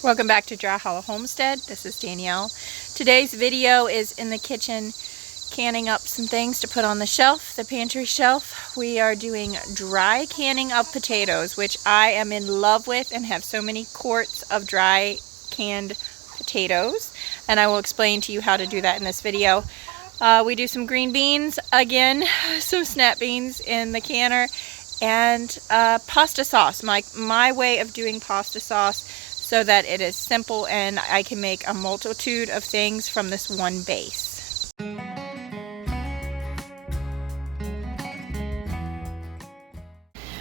Welcome back to Dry Hollow Homestead. This is Danielle. Today's video is in the kitchen canning up some things to put on the shelf, the pantry shelf. We are doing dry canning of potatoes, which I am in love with and have so many quarts of dry canned potatoes. And I will explain to you how to do that in this video. We do some green beans, again, some snap beans in the canner, and pasta sauce, my way of doing pasta sauce, so that it is simple and I can make a multitude of things from this one base.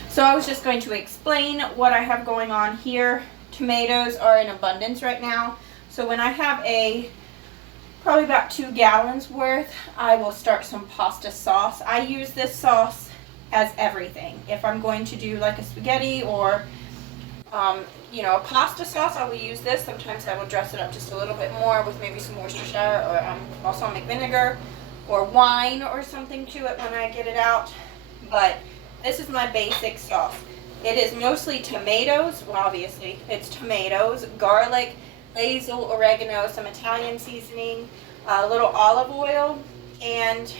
So I was just going to explain what I have going on here. Tomatoes are in abundance right now. So when I have probably about 2 gallons worth, I will start some pasta sauce. I use this sauce as everything. If I'm going to do like a spaghetti or a pasta sauce, I will use this. Sometimes I will dress it up just a little bit more with maybe some Worcestershire or balsamic vinegar or wine or something to it when I get it out. But this is my basic sauce. It is mostly tomatoes. Well, obviously it's tomatoes, garlic, basil, oregano, some Italian seasoning, a little olive oil, and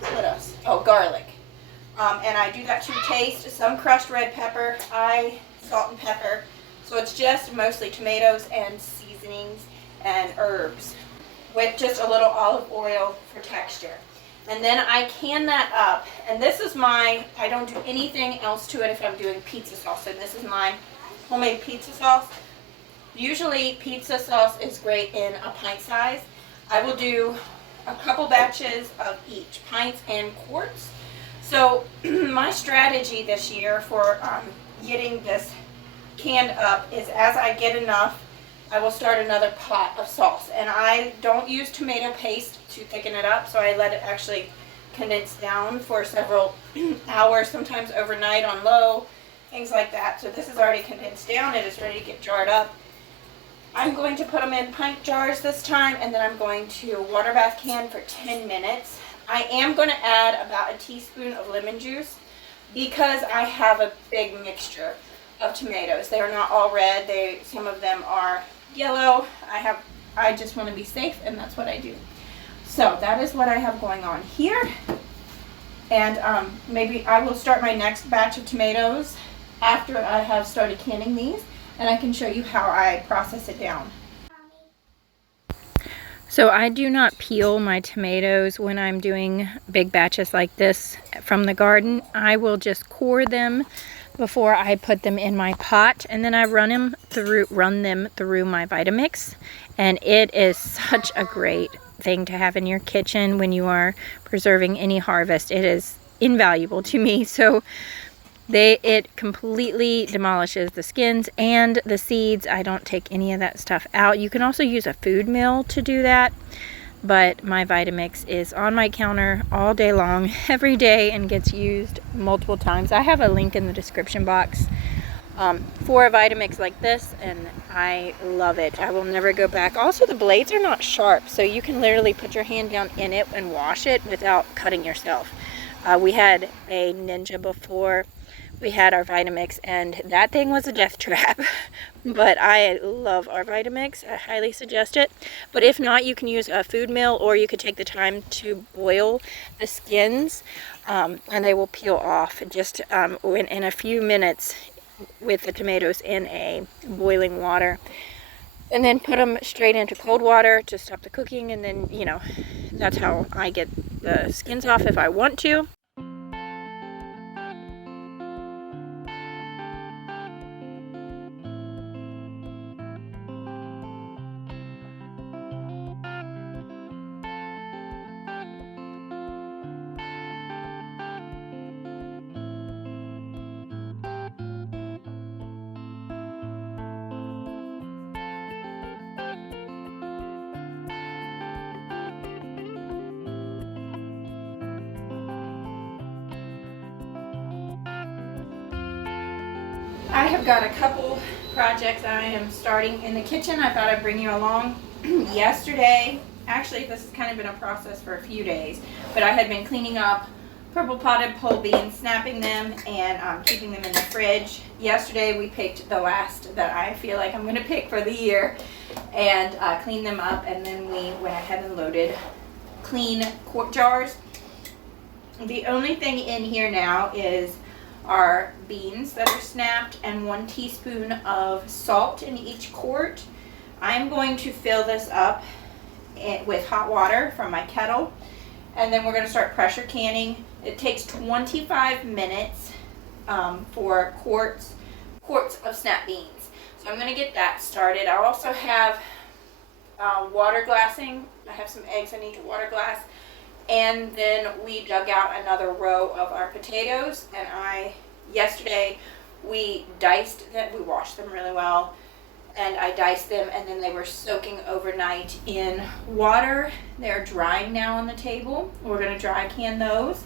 what else? Oh, garlic. And I do that to taste. Some crushed red pepper, salt and pepper. So it's just mostly tomatoes and seasonings and herbs with just a little olive oil for texture. And then I can that up. And this is I don't do anything else to it if I'm doing pizza sauce. So this is my homemade pizza sauce. Usually pizza sauce is great in a pint size. I will do a couple batches of each, pints and quarts. So my strategy this year for getting this canned up is, as I get enough, I will start another pot of sauce. And I don't use tomato paste to thicken it up, so I let it actually condense down for several hours, sometimes overnight on low, things like that. So this is already condensed down. It is ready to get jarred up. I'm going to put them in pint jars this time, and then I'm going to water bath can for 10 minutes. I am going to add about a teaspoon of lemon juice because I have a big mixture of tomatoes. They are not all red. Some of them are yellow. I just want to be safe, and that's what I do. So that is what I have going on here. And maybe I will start my next batch of tomatoes after I have started canning these, and I can show you how I process it down. So I do not peel my tomatoes when I'm doing big batches like this from the garden. I will just core them before I put them in my pot, and then I run them through my Vitamix. And it is such a great thing to have in your kitchen when you are preserving any harvest. It is invaluable to me. So it completely demolishes the skins and the seeds. I don't take any of that stuff out. You can also use a food mill to do that, but my Vitamix is on my counter all day long, every day, and gets used multiple times. I have a link in the description box for a Vitamix like this, and I love it. I will never go back. Also, the blades are not sharp, so you can literally put your hand down in it and wash it without cutting yourself. We had a Ninja before we had our Vitamix, and that thing was a death trap. But I love our Vitamix. I highly suggest it. But if not, you can use a food mill, or you could take the time to boil the skins, and they will peel off just in a few minutes with the tomatoes in a boiling water. And then put them straight into cold water to stop the cooking, and then, that's how I get the skins off if I want to. I have got a couple projects I am starting in the kitchen. I thought I'd bring you along. Yesterday, actually this has kind of been a process for a few days, but I had been cleaning up purple potted pole beans, snapping them and keeping them in the fridge. Yesterday we picked the last that I feel like I'm going to pick for the year and cleaned them up, and then we went ahead and loaded clean quart jars. The only thing in here now is our beans that are snapped and 1 teaspoon of salt in each quart. I'm going to fill this up with hot water from my kettle, and then we're going to start pressure canning. It takes 25 minutes for quarts of snap beans. So I'm going to get that started. I also have water glassing. I have some eggs I need to water glass. And then we dug out another row of our potatoes, and yesterday we diced them. We washed them really well, and I diced them, and then they were soaking overnight in water. They're drying now on the table. We're going to dry can those,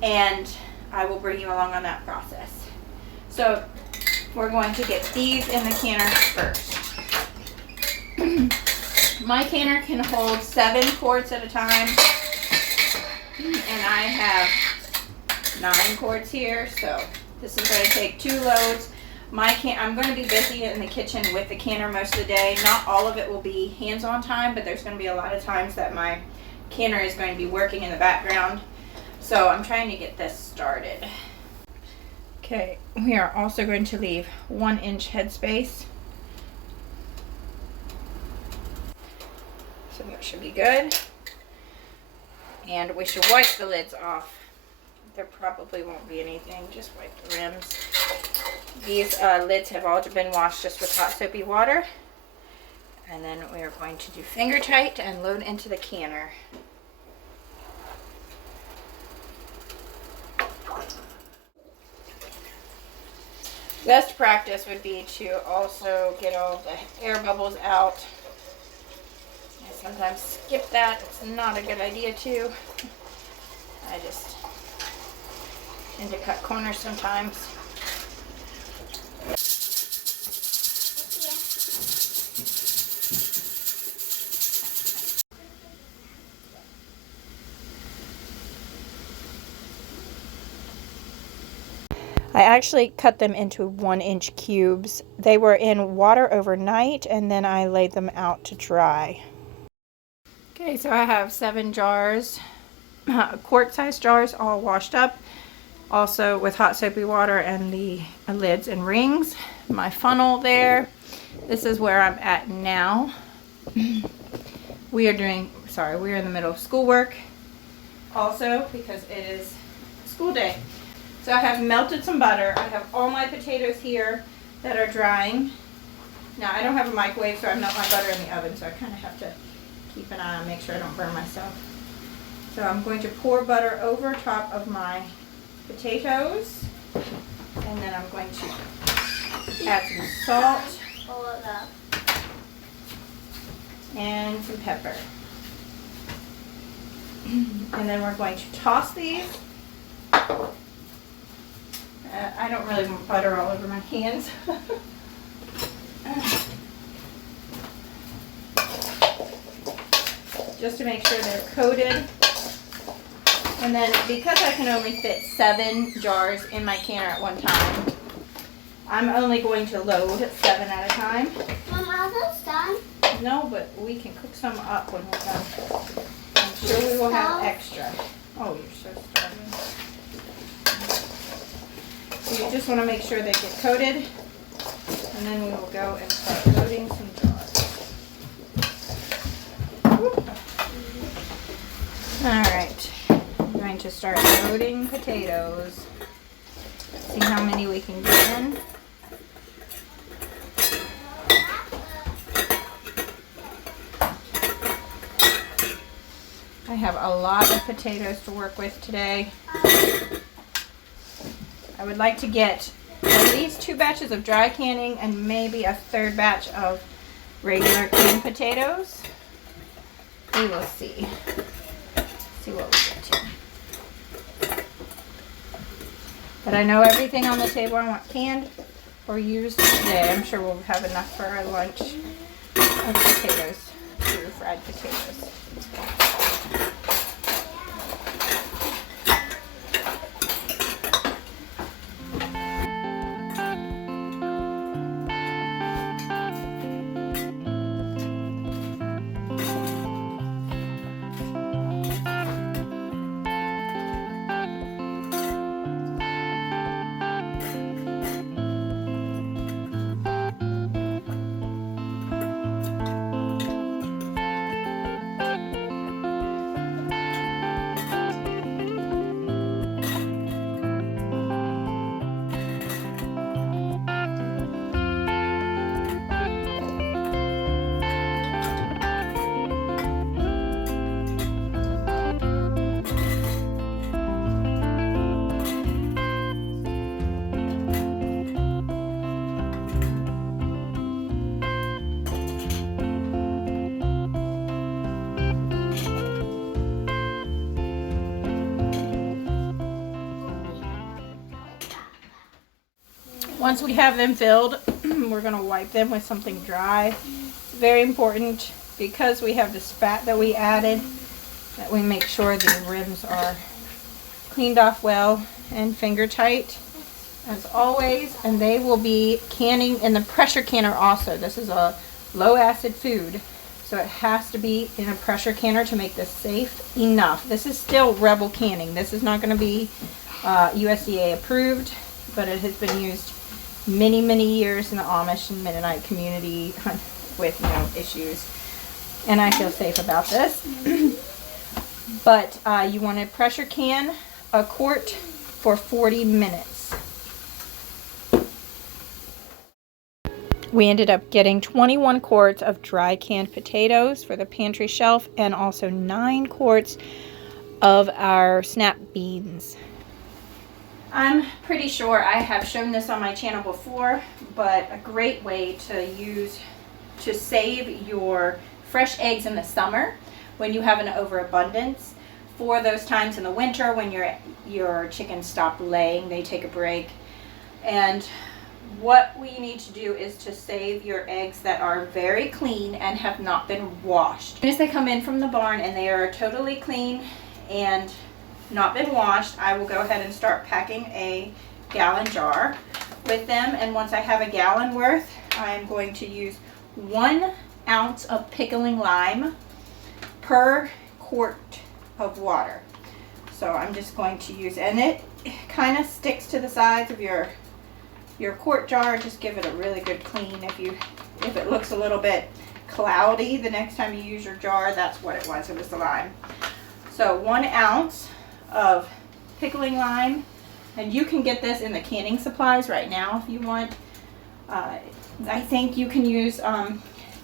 and I will bring you along on that process. So we're going to get these in the canner first. My canner can hold 7 quarts at a time, and I have 9 quarts here, so this is going to take 2 loads. I'm going to be busy in the kitchen with the canner most of the day. Not all of it will be hands-on time, but there's going to be a lot of times that my canner is going to be working in the background. So I'm trying to get this started. Okay, we are also going to leave 1-inch headspace. So that should be good. And we should wipe the lids off. There probably won't be anything, just wipe the rims. These lids have all been washed just with hot soapy water. And then we are going to do finger tight and load into the canner. Best practice would be to also get all the air bubbles out. I sometimes skip that. It's not a good idea too. I just tend to cut corners sometimes. I actually cut them into 1-inch cubes. They were in water overnight, and then I laid them out to dry. Okay, so I have 7 jars, quart-sized jars, all washed up, also with hot soapy water and the lids and rings. My funnel there. This is where I'm at now. We are in the middle of schoolwork also because it is school day. So I have melted some butter. I have all my potatoes here that are drying. Now I don't have a microwave, so I melt my butter in the oven, so I kind of have to keep an eye on, make sure I don't burn myself. So I'm going to pour butter over top of my potatoes, and then I'm going to add some salt and some pepper. And then we're going to toss these. I don't really want butter all over my hands. Just to make sure they're coated. And then because I can only fit 7 jars in my canner at one time, I'm only going to load 7 at a time. Mom, are those done? No, but we can cook some up when we're done. I'm sure we will have extra. Oh, you're so starving. So you just want to make sure they get coated, and then we will go and start loading some jars. Alright, I'm going to start loading potatoes. See how many we can get in. I have a lot of potatoes to work with today. I would like to get at least 2 batches of dry canning and maybe a 3rd batch of regular canned potatoes. We will see. See what we get to. But I know everything on the table I want canned or used today. I'm sure we'll have enough for our lunch of potatoes, 2 fried potatoes. Once we have them filled, we're going to wipe them with something dry. It's very important because we have this fat that we added that we make sure the rims are cleaned off well and finger tight as always. And they will be canning in the pressure canner also. This is a low acid food, so it has to be in a pressure canner to make this safe enough. This is still Rebel canning. This is not going to be USDA approved, but it has been used many years in the Amish and Mennonite community with no issues, and I feel safe about this. But you want to pressure can a quart for 40 minutes. We ended up getting 21 quarts of dry canned potatoes for the pantry shelf, and also 9 quarts of our snap beans. I'm pretty sure I have shown this on my channel before, but a great way to save your fresh eggs in the summer when you have an overabundance, for those times in the winter when your chickens stop laying, they take a break. And what we need to do is to save your eggs that are very clean and have not been washed. As soon as they come in from the barn and they are totally clean and not been washed, I will go ahead and start packing a gallon jar with them. And once I have a gallon worth, I'm going to use 1 ounce of pickling lime per quart of water. So I'm just going to use, and it kind of sticks to the sides of your quart jar. Just give it a really good clean. If it looks a little bit cloudy the next time you use your jar, that's what it was. It was the lime. So 1 ounce of pickling lime, and you can get this in the canning supplies right now if you want. I think you can use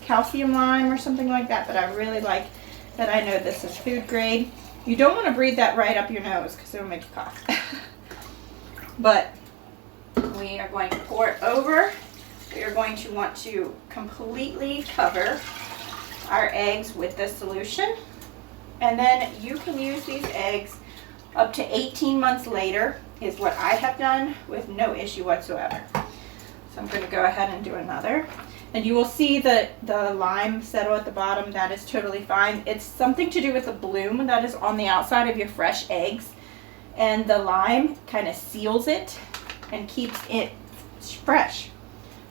calcium lime or something like that, but I really like that. I know this is food grade. You don't want to breathe that right up your nose because it'll make you cough. But we are going to pour it over. We are going to want to completely cover our eggs with this solution. And then you can use these eggs up to 18 months later, is what I have done, with no issue whatsoever. So I'm going to go ahead and do another. And you will see the lime settle at the bottom. That is totally fine. It's something to do with the bloom that is on the outside of your fresh eggs. And the lime kind of seals it and keeps it fresh.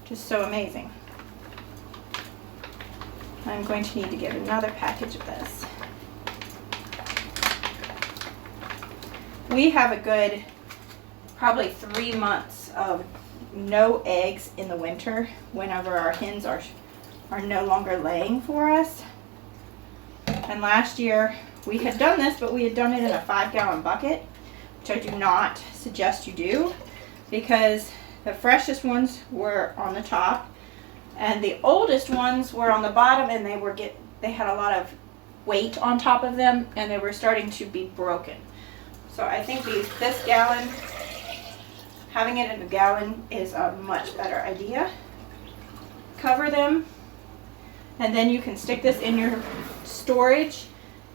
Just so amazing. I'm going to need to get another package of this. We have a good probably 3 months of no eggs in the winter whenever our hens are no longer laying for us. And last year we had done this, but we had done it in a 5-gallon bucket, which I do not suggest you do, because the freshest ones were on the top and the oldest ones were on the bottom, and they had a lot of weight on top of them and they were starting to be broken. So I think this gallon, having it in a gallon, is a much better idea. Cover them, and then you can stick this in your storage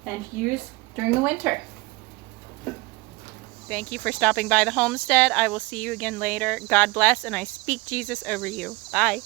and use during the winter. Thank you for stopping by the homestead. I will see you again later. God bless, and I speak Jesus over you. Bye.